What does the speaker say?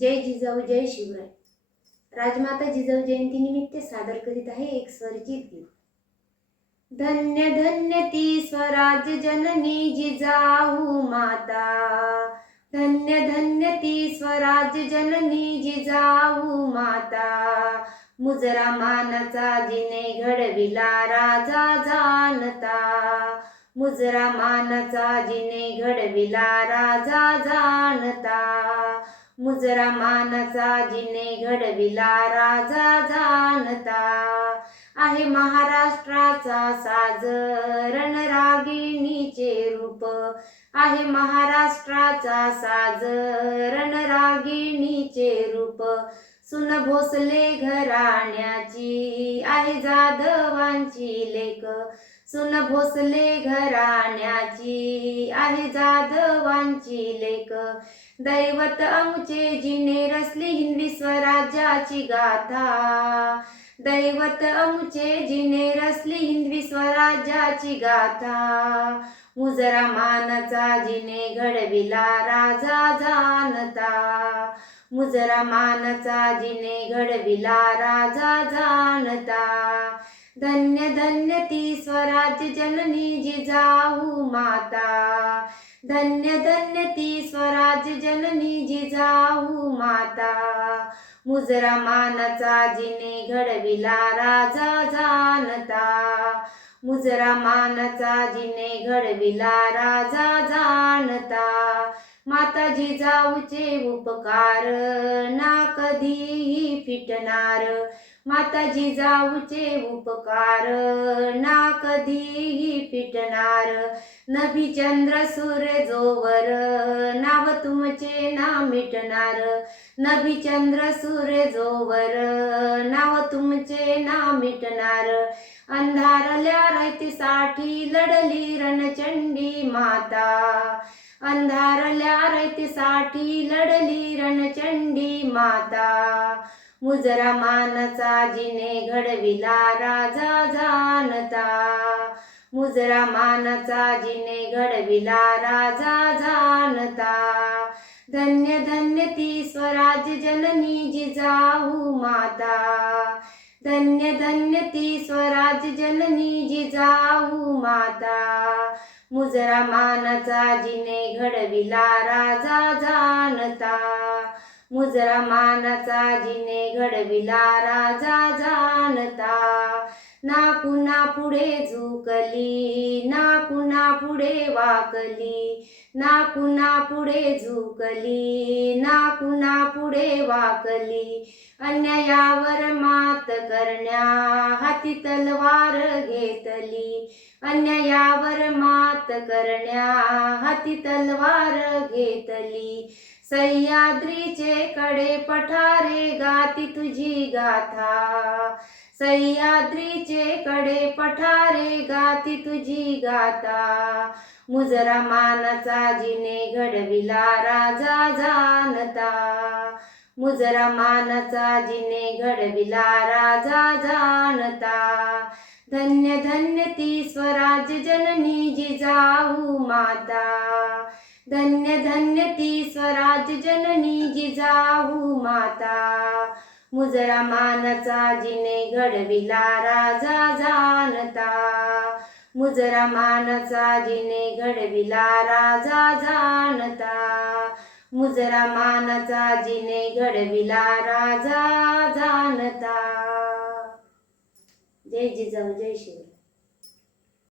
जय जिजाऊ जय शिवराय. राजमाता जिजाऊ जयंती निमित्त सादर करीत आहे एक स्वरचित गीत. धन्य धन्य ती स्वराज्य जननी जिजाऊ माता, धन्य धन्य ती स्वराज्य जननी जिजाऊ माता. मुजरा मानाचा जिने घडविला राजा जाणता, मुजरा मानाचा जिने घडविला राजा जाणता. मुजरा मानाचा जिने घडविला राजा जाणता. आहे महाराष्ट्राचा साज रणरागिणीचे रूप, आहे महाराष्ट्राचा साज रणरागिणीचे रूप. सुन भोसले घराण्याची आहे जाधवांची लेक, सुन भोसले घराण्याची आहे जाधवांची लेक. दैवत आमचे जिने रचली हिंदवी स्वराज्याची गाथा, दैवत आमचे जिने रचली हिंदवी स्वराज्याची गाथा. मुजरा मानाचा जिने घडविला राजा जाणता, मुजरा मानाचा जिने घडविला राजा जाणता. धन्य धन्य ती स्वराज्य जननी जिजाऊ माता, धन्य धन्य ती स्वराज्य जननी जिजाऊ माता. मुजरा मानाचा जिने घडविला राजा जाणता, मुजरा मानाचा जिने घडविला राजा जाणता. माता जिजाऊचे उपकार ना कधीही फिटणार, माता जिजाऊचे उपकार ना कधीही फिटणार. नभी चंद्र सूर्य जोवर नाव तुमचे ना मिटणार, नभी चंद्र सूर्य जोवर नाव तुमचे ना मिटणार. अंधारल्या रयतेसाठी लढली रणचंडी माता, अंधारल्या रयतेसाठी लढली रणचंडी माता. मुजरा मानाचा जिने घडविला राजा जाणता, मुजरा मानाचा जिने घडविला राजा जाणता. धन्य धन्य ती स्वराज्य जननी जिजाऊ माता, धन्य धन्य ती स्वराज्य जननी जिजाऊ माता. मुजरा मानाचा जिने घडविला राजा जाणता, मुजरा मानाचा जिने घडविला राजा जाणता. ना कुणा पुढे झुकली, ना कुणा पुढे वाकली, ना कुणा पुढे झुकली, ना कुणा पुढे वाकली. अन्यायावर मात करण्या हाती तलवार घेतली, अन्यायावर मात करण्या हाती तलवार घेतली. सह्याद्रीचे कडे पठारे गाती तुझी गाथा, सह्याद्रीचे कडे पठारे गाती तुझी गाथा. मुजरा मानाचा जिने घडविला राजा जाणता, मुजरा मानाचा जिने घडविला राजा जाणता. धन्य धन्य ती स्वराज्य जननी जिजाऊ माता, धन्य धन्य ती स्वराज्य जननी जिजाऊ माता. मुजरा मानाचा जिने घडविला राजा जाणता, मुजरा मानाचा जिने घडविला राजा जाणता. मुजरा मानाचा जिने घडविला राजा जाणता. जय जिजाऊ जय शिवराय.